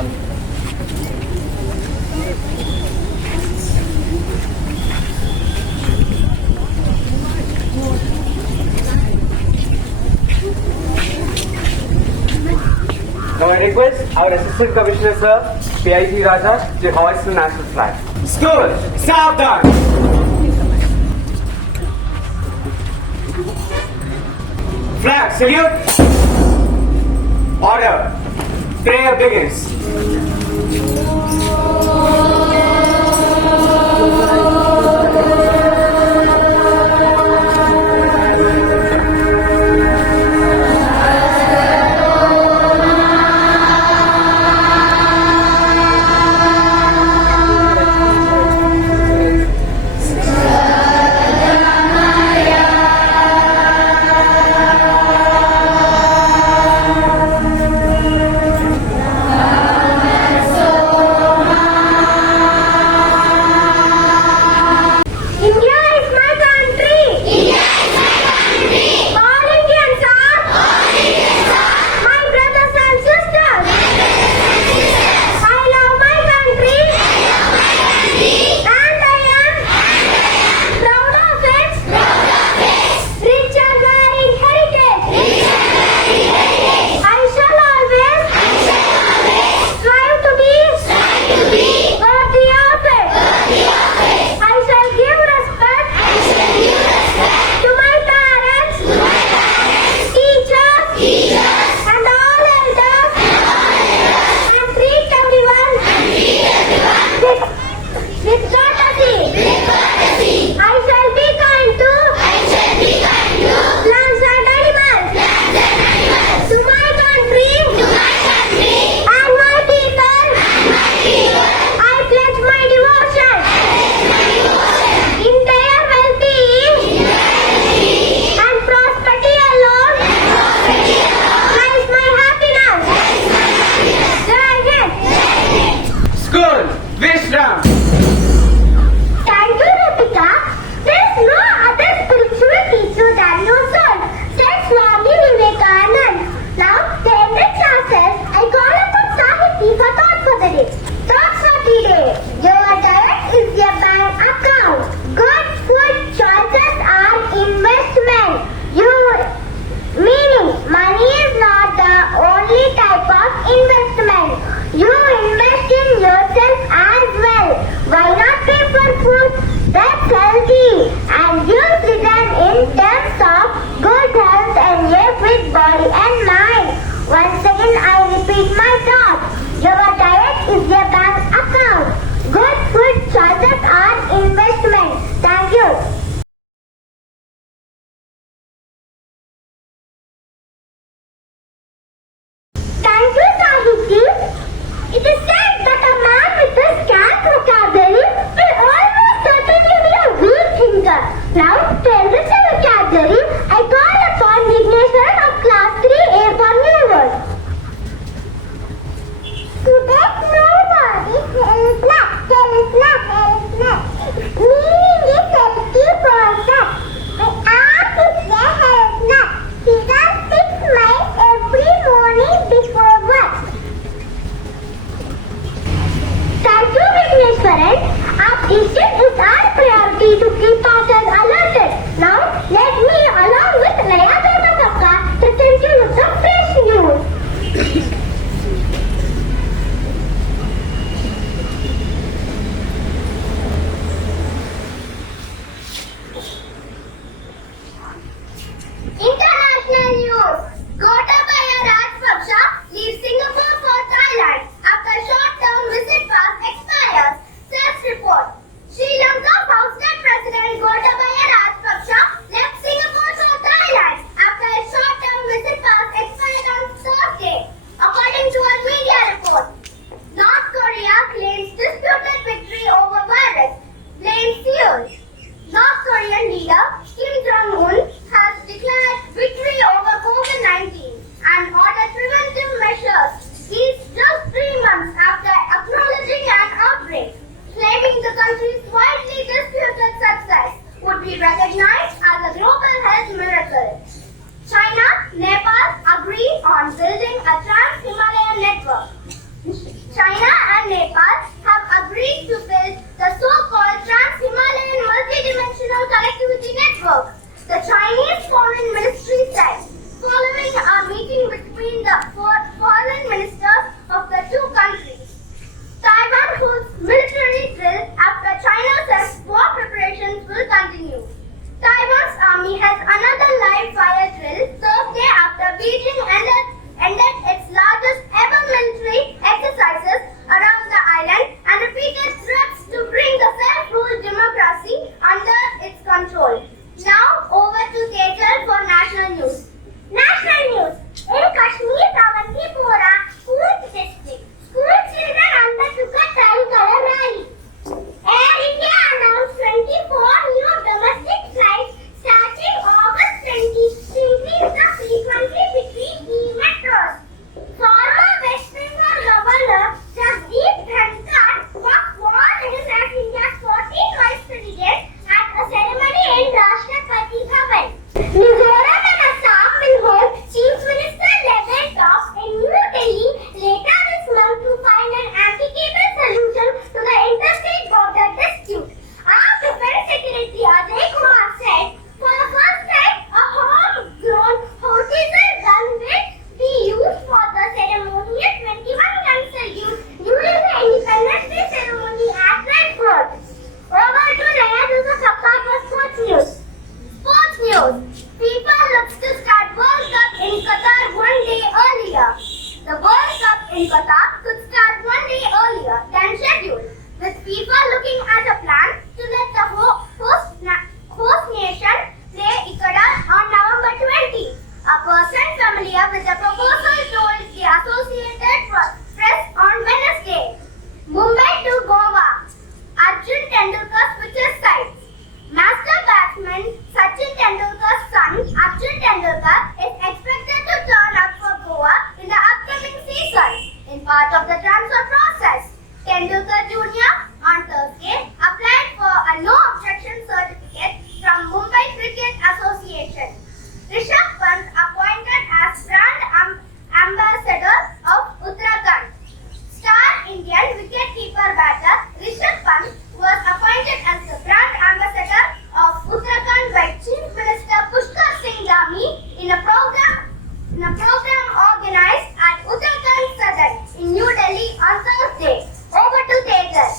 Now I request our Assistant Commissioner Sir, PIG Raja, to hoist the national flag. School, Savdan! Flag, salute! Order! Prayer begins. in Qatar could start 1 day earlier than scheduled, with FIFA looking at a plan to let the host nation play Ecuador on November 20. A person familiar with the proposal told the Associated Press on Wednesday. Mumbai to Goa. Arjun Tendulkar switches sides. Master batsman Sachin Tendulkar's son Arjun Tendulkar is expected to turn up for Goa in the upcoming season. In part of the transfer process, Tendulkar Jr. on Thursday applied for a no objection certificate from Mumbai Cricket Association. Rishabh Pant appointed as brand ambassador of Uttarakhand. Star Indian wicketkeeper batter Rishabh Pant was appointed as the brand ambassador of Uttarakhand by Chief Minister Pushkar Singh Dhami in a program organized at Uttarakhand Sadan in New Delhi on Thursday. Over to Tejas.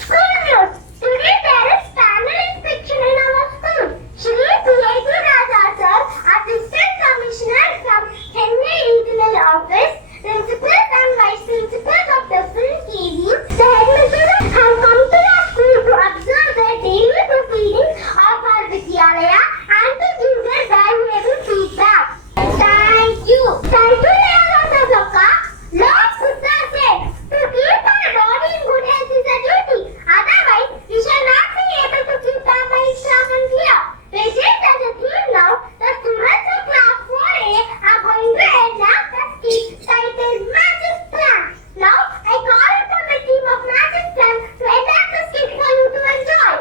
School news. Today there is panel inspection in our school. Shri P.A.T. Raja sir, Assistant Commissioner from Chennai Regional Office, principals and vice principals of different KVs, the headmasters have come to our school to observe the daily proceedings of our Vidyalaya and to give their valuable feedback. Thank you. Thank you, Leonardo Zocca. Lord Buddha said, to keep our body in good health is a duty. Otherwise, we shall not be able to keep our mind strong and clear. Patients as a team now, the students of class 4A are going to enact the scheme titled Magic Plan. Now, I call upon the team of Magic Plan to enact the scheme for you to enjoy.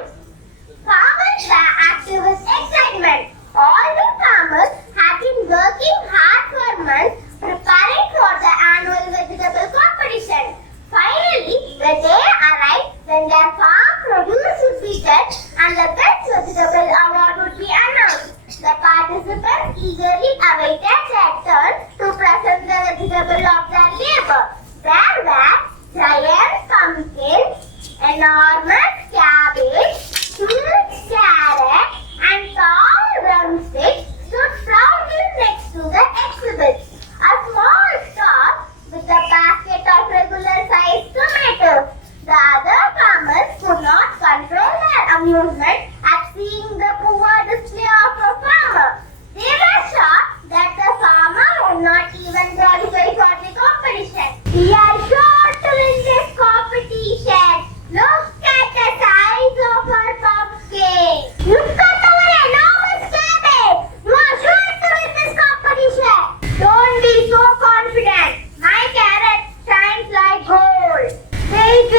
Farmers were active with excitement. All the farmers have been working hard for months preparing for the annual vegetable competition. Finally, the day arrived when their farm produce would be judged and the best vegetable award would be announced. The participants eagerly awaited their turn to present the vegetable of their labor. There were giant pumpkins, enormous cabbage, huge carrot, and tall drumsticks stood proudly next to the exhibits. A small stall with a basket of regular sized tomatoes. The other farmers could not control their amusement at seeing the poor display of a farmer. They were shocked that the farmer would not even qualify for the competition. We are sure to win this competition. Look at the size of our pumpkin. Look at our enormous cabbage. You are sure to win this competition. Don't be so confident. My carrot shines like gold. Wait.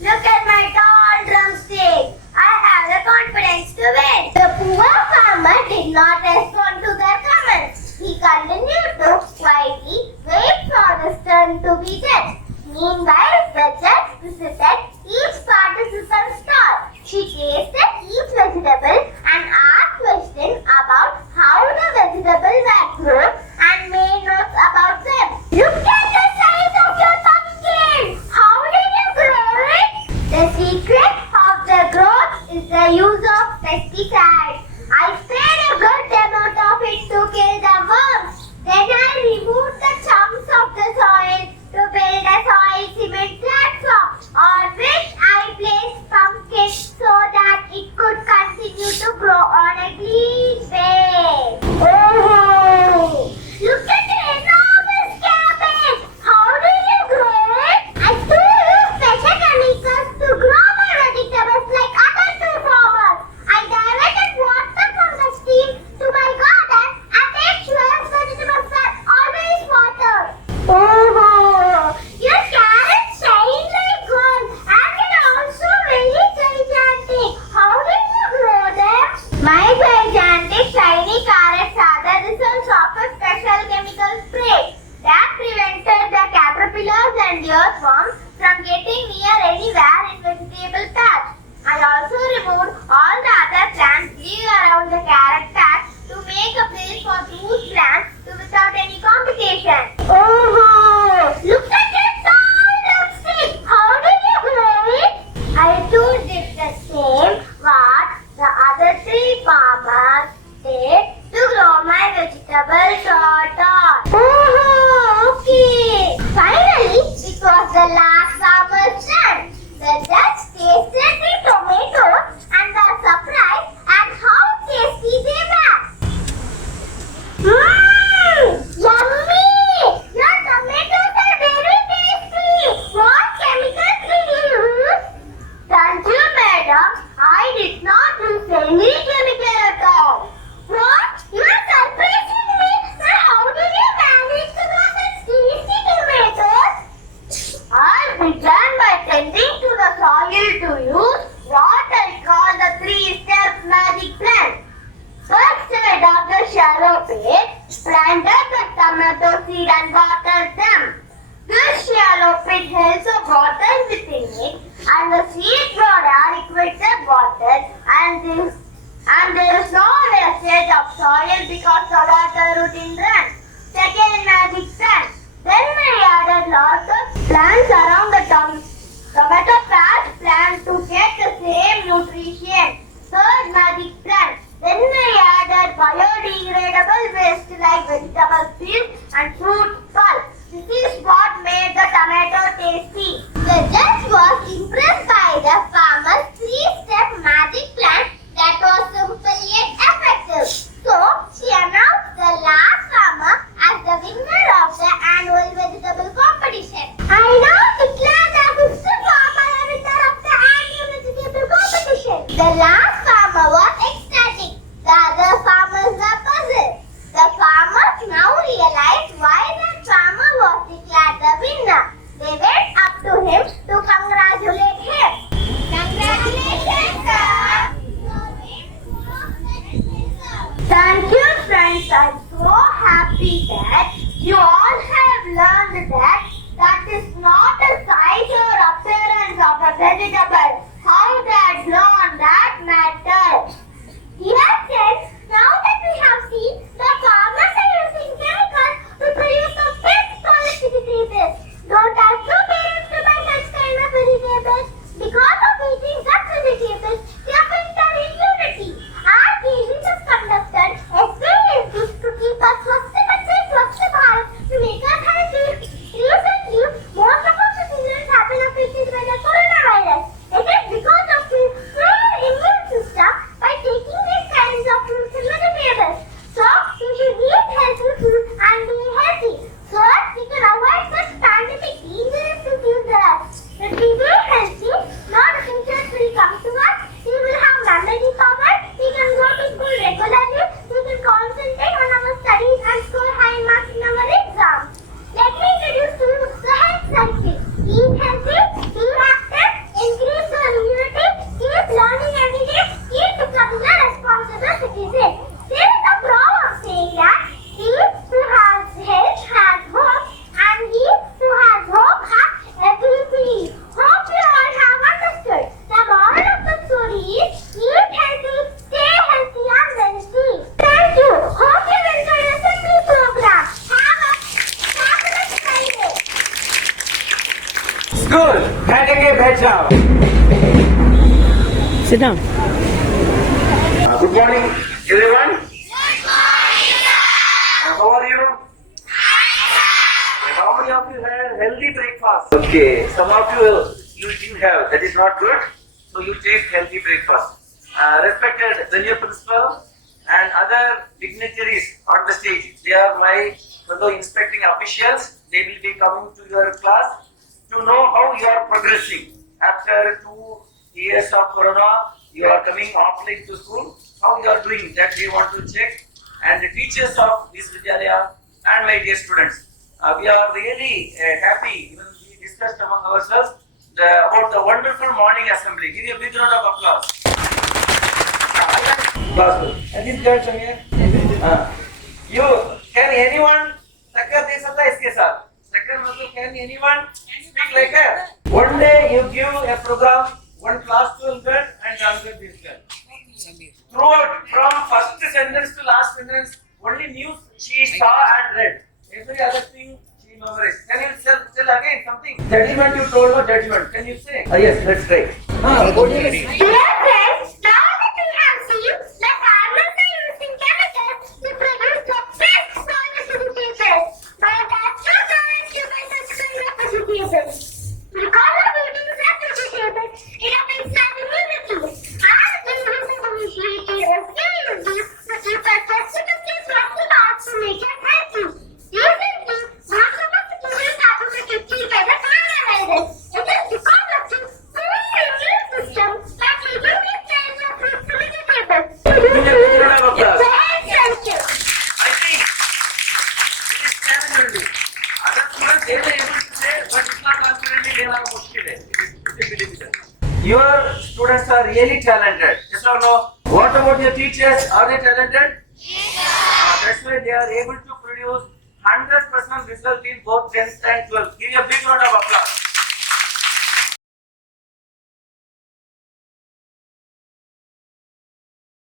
Look at my tall drumstick. I have the confidence to win. The poor farmer did not respond to their comments. He continued to quietly wait for his turn to be judged. Meanwhile, the judge visited each participant's stall. She tasted each vegetable and asked questions about how the vegetables were grown and made notes about them. Look at the size of your pumpkin! How did you grow it? The secret of the growth is the use of pesticides. I sprayed a good amount of it to kill the worms. Then I removed the chunks of the soil to build a soil cement platform on which I placed pumpkins so that it could continue to grow on a clean base. Oh! began by tending to the soil to use what I call the three-step magic plan. First, I dug a shallow pit, planted the tomato seed and watered them. This shallow pit held the water within it, and the seed got adequate water, and there is no wastage of soil because the water wouldn't run. Second magic plan. Then I added lots of plants around the tomato patch plant to get the same nutrition. Third magic plan. Then I added biodegradable waste like vegetable peel and fruit pulp. This is what made the tomato tasty. The judge was impressed by the farmer's three-step magic plan that was simple yet effective. So, she announced the last farmer as the winner of the annual vegetable competition. I now declare the fifth farmer the winner of the annual vegetable competition. The last farmer was ecstatic. The other farmers were puzzled. The farmers now realized why that farmer was declared the winner. They went up to him to congratulate him. Congratulations, sir! Thank you, friends. I'm so happy that you all have learned that is not the size or appearance of a vegetable. How that grow on that matter. Dear friends, now that we have seen the farmers are using chemicals to produce the best quality vegetables. Don't ask your parents to buy such kind of vegetables. Because of eating such vegetables, they affect our immunity. Our babies have conducted experiences to keep us Swasth Bachche Swasth Bharat to make us healthy. Recently, most of our children have been affected by the coronavirus. It is because of the poor immune system by taking these kinds of fruits and vegetables. So, we should eat healthy food and be healthy so that we can avoid such pandemic dangerous diseases. If we be healthy, no diseases will come to us. We will have memory power. We can go to school regularly. We can concentrate on our studies and score high marks in our exams. Let me introduce to you the health cycle. Eat healthy, be active, increase your immunity, keep learning every day, keep becoming a responsible citizen. There is a proverb saying that he who has health has hope, and he who has hope has everything. Hope you all have understood. The moral of the story is eat healthy, stay healthy and wealthy. Thank you. Hope you enjoyed the assembly program. Have a fabulous Friday. School, बैठेंगे बैठ जाओ. Sit down. Good morning, everyone. How are you? How many of you had healthy breakfast? Okay, some of you didn't have. That is not good. So you take healthy breakfast. Respected senior principal and other dignitaries on the stage. They are my fellow inspecting officials. They will be coming to your class to know how you are progressing. After 2 years of corona, you are coming offline to school. How you are doing? That we want to check. And the teachers of this Vidyalaya and my dear students, we are really happy. Even we discussed among ourselves about the wonderful morning assembly. Give you a big round of applause. And this guy here. You can anyone टक्कर दे सकता है इसके साथ? टक्कर मतलब can anyone speak like that? One day you give a program, one class to girl and another this girl. Throughout from first sentence to last sentence, only news she saw and read. Every other thing she memorized. Can you tell again something? Judgment you told her judgment. Can you say? Yes, let's try. Dear friends, now that we have seen the farmers are using chemicals to produce the best quality vegetables, but that's not going to buy such kind of vegetables. Because of eating such vegetables, it affects our immunity. Our immunity is very easy to keep us vegetables to make us healthy. Recently, most of us children have been affected by the coronavirus. It is because of the poor immune system that we do this kind of fruits and vegetables. Thank you. I think it is challenge only. Other students they were able to say, but it's not confidently they are Your students are really talented. Yes or no? What about your teachers? Are they talented? That's why they are able to produce 100% result in both 10th and 12th. Give a big round of applause.